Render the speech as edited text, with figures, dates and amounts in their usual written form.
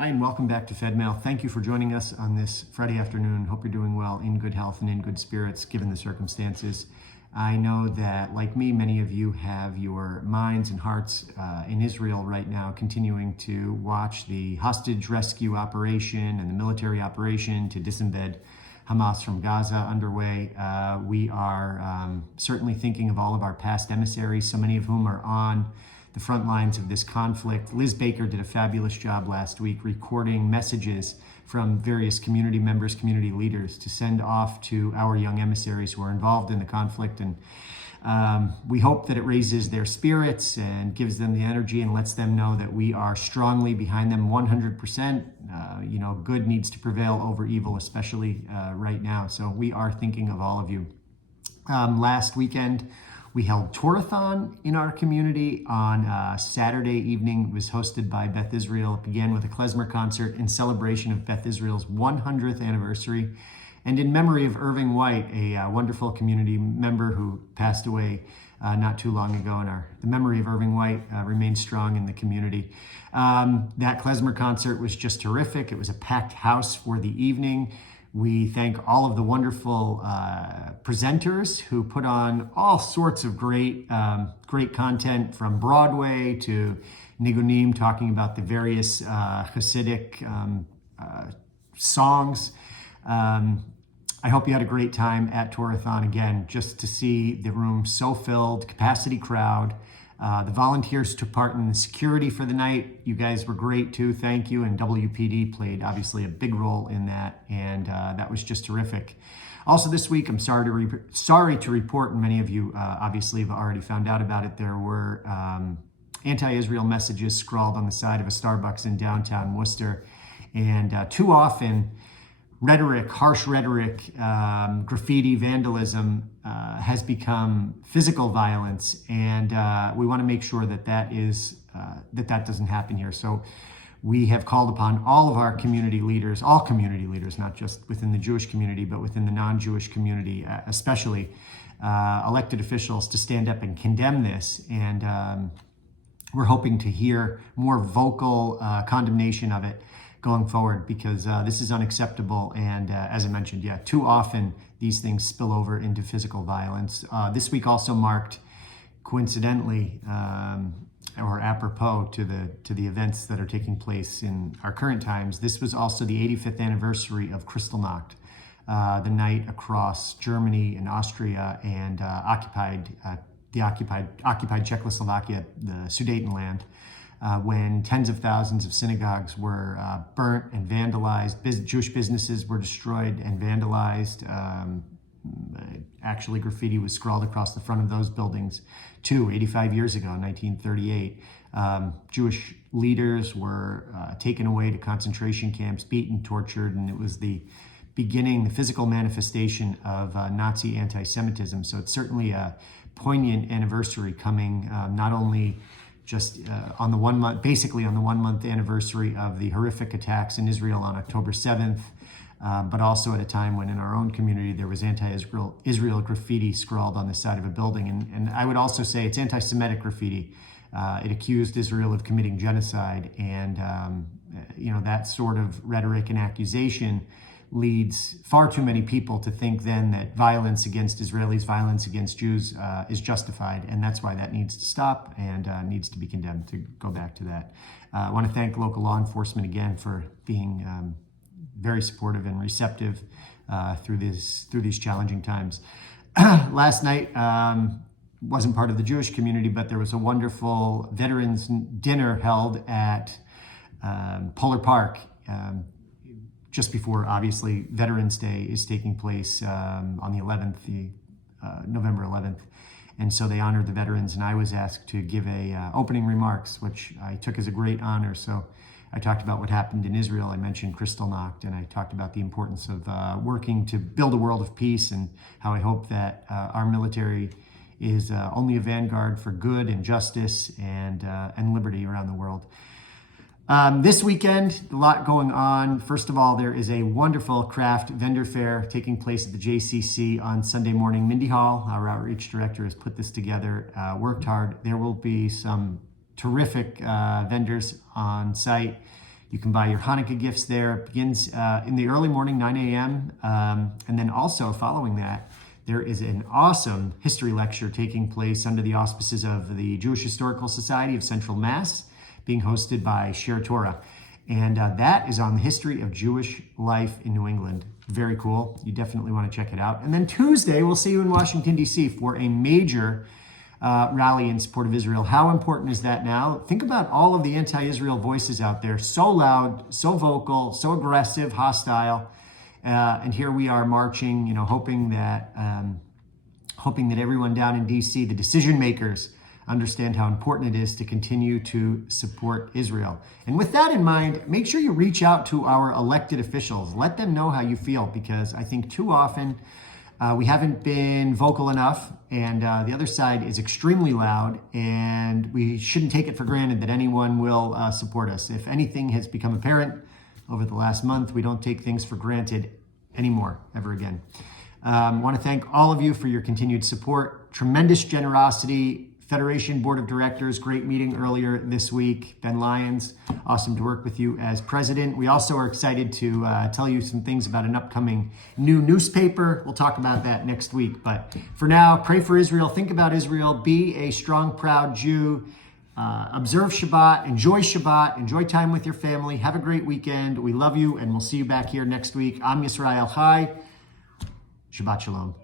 Hi, and welcome back to Fedmail. Thank you for joining us on this Friday afternoon. Hope you're doing well, in good health and in good spirits, given the circumstances. I know that, like me, many of you have your minds and hearts in Israel right now, continuing to watch the hostage rescue operation and the military operation to disembed Hamas from Gaza underway. We are certainly thinking of all of our past emissaries, so many of whom are on the front lines of this conflict. Liz Baker did a fabulous job last week recording messages from various community members, community leaders to send off to our young emissaries who are involved in the conflict. And we hope that it raises their spirits and gives them the energy and lets them know that we are strongly behind them 100%. Good needs to prevail over evil, especially right now. So we are thinking of all of you. Last weekend, we held Torathon in our community on Saturday evening. It was hosted by Beth Israel. It began with a klezmer concert in celebration of Beth Israel's 100th anniversary and in memory of Irving White, a wonderful community member who passed away not too long ago. And the memory of Irving White remains strong in the community. That klezmer concert was just terrific. It was a packed house for the evening. We thank all of the wonderful presenters who put on all sorts of great content, from Broadway to Nigunim, talking about the various Hasidic songs. I hope you had a great time at Torathon. Again, just to see the room so filled, capacity crowd. The volunteers took part in the security for the night. You guys were great too, thank you. And WPD played obviously a big role in that, and that was just terrific. Also this week, I'm sorry to report, and many of you obviously have already found out about it, there were anti-Israel messages scrawled on the side of a Starbucks in downtown Worcester. And too often, harsh rhetoric, graffiti, vandalism has become physical violence, and we want to make sure that that doesn't happen here. So we have called upon all of our community leaders, all community leaders, not just within the Jewish community, but within the non-Jewish community, especially elected officials, to stand up and condemn this. And we're hoping to hear more vocal condemnation of it going forward, because this is unacceptable. And as I mentioned, too often these things spill over into physical violence. This week also marked, coincidentally, or apropos to the events that are taking place in our current times, this was also the 85th anniversary of Kristallnacht, the night across Germany and Austria and occupied Czechoslovakia, the Sudetenland. When tens of thousands of synagogues were burnt and vandalized, Jewish businesses were destroyed and vandalized. Actually, graffiti was scrawled across the front of those buildings too, 85 years ago, 1938. Jewish leaders were taken away to concentration camps, beaten, tortured, and it was the physical manifestation of Nazi anti-Semitism. So it's certainly a poignant anniversary coming, not only just on the 1 month, basically on the 1 month anniversary of the horrific attacks in Israel on October 7th, but also at a time when in our own community there was anti-Israel graffiti scrawled on the side of a building. And I would also say it's anti-Semitic graffiti. It accused Israel of committing genocide, and that sort of rhetoric and accusation leads far too many people to think then that violence against Israelis, violence against Jews is justified. And that's why that needs to stop and needs to be condemned, to go back to that. I want to thank local law enforcement again for being very supportive and receptive through these challenging times. Last night wasn't part of the Jewish community, but there was a wonderful veterans dinner held at Polar Park, just before, obviously, Veterans Day is taking place on the 11th, November 11th. And so they honored the veterans, and I was asked to give opening remarks, which I took as a great honor. So I talked about what happened in Israel. I mentioned Kristallnacht, and I talked about the importance of working to build a world of peace, and how I hope that our military is only a vanguard for good and justice and liberty around the world. This weekend, a lot going on. First of all, there is a wonderful craft vendor fair taking place at the JCC on Sunday morning. Mindy Hall, our outreach director, has put this together, worked hard. There will be some terrific vendors on site You can buy your Hanukkah gifts there. It begins in the early morning, 9 a.m. And then also following that, there is an awesome history lecture taking place under the auspices of the Jewish Historical Society of Central Mass, being hosted by Share Torah. And that is on the history of Jewish life in New England. Very cool. You definitely want to check it out. And then Tuesday, we'll see you in Washington, D.C. for a major rally in support of Israel. How important is that now? Think about all of the anti-Israel voices out there, so loud, so vocal, so aggressive, hostile. And here we are marching, hoping that everyone down in D.C., the decision makers, understand how important it is to continue to support Israel. And with that in mind, make sure you reach out to our elected officials. Let them know how you feel, because I think too often we haven't been vocal enough, and the other side is extremely loud, and we shouldn't take it for granted that anyone will support us. If anything has become apparent over the last month, we don't take things for granted anymore, ever again. I want to thank all of you for your continued support, tremendous generosity. Federation Board of Directors, great meeting earlier this week. Ben Lyons, awesome to work with you as president. We also are excited to tell you some things about an upcoming new newspaper. We'll talk about that next week. But for now, pray for Israel, think about Israel, be a strong, proud Jew, observe Shabbat, enjoy time with your family. Have a great weekend. We love you, and we'll see you back here next week. I'm Yisrael Chai. Shabbat Shalom.